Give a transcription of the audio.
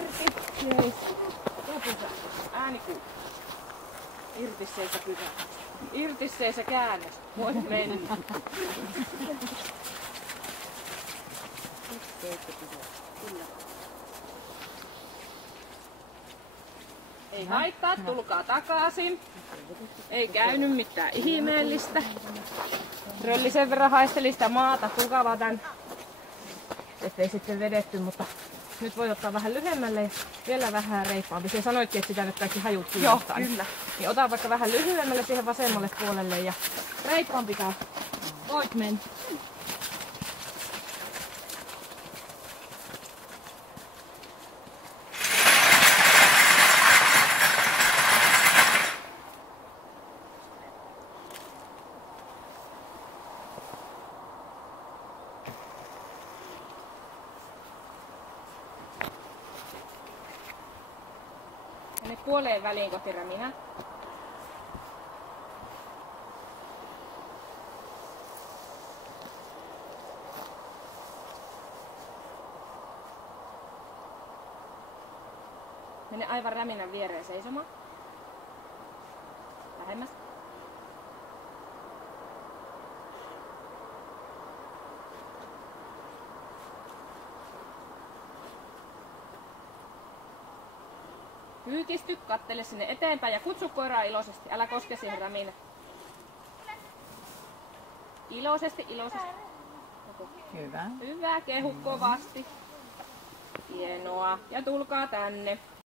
irti. Jees. Lopussa ääni kuuluu. Irti seisä pysyä. Irti seisä käännös. Voit mennä. Ei haittaa, tulkaa takaisin. Ei käynyt mitään ihmeellistä. Rölli sen verran haisteli sitä maata tukavaa tän. Ettei sitten vedetty, mutta nyt voi ottaa vähän lyhyemmälle ja vielä vähän reippaampi. Se sanoitkin, että sitä nyt kaikki hajut kiinnostaa. Joo, kyllä. Niin ota vaikka vähän lyhyemmälle siihen vasemmalle puolelle ja reippaampi tää. Voit mennä. Tänne puoleen väliin kohti räminää. Mene aivan räminän viereen seisomaan. Lähemmäs. Kyykisty, kattele sinne eteenpäin ja kutsu koiraa iloisesti. Älä koske siihen räminä. Iloisesti, iloisesti. Hyvä. Hyvä, kehu kovasti. Hienoa. Ja tulkaa tänne.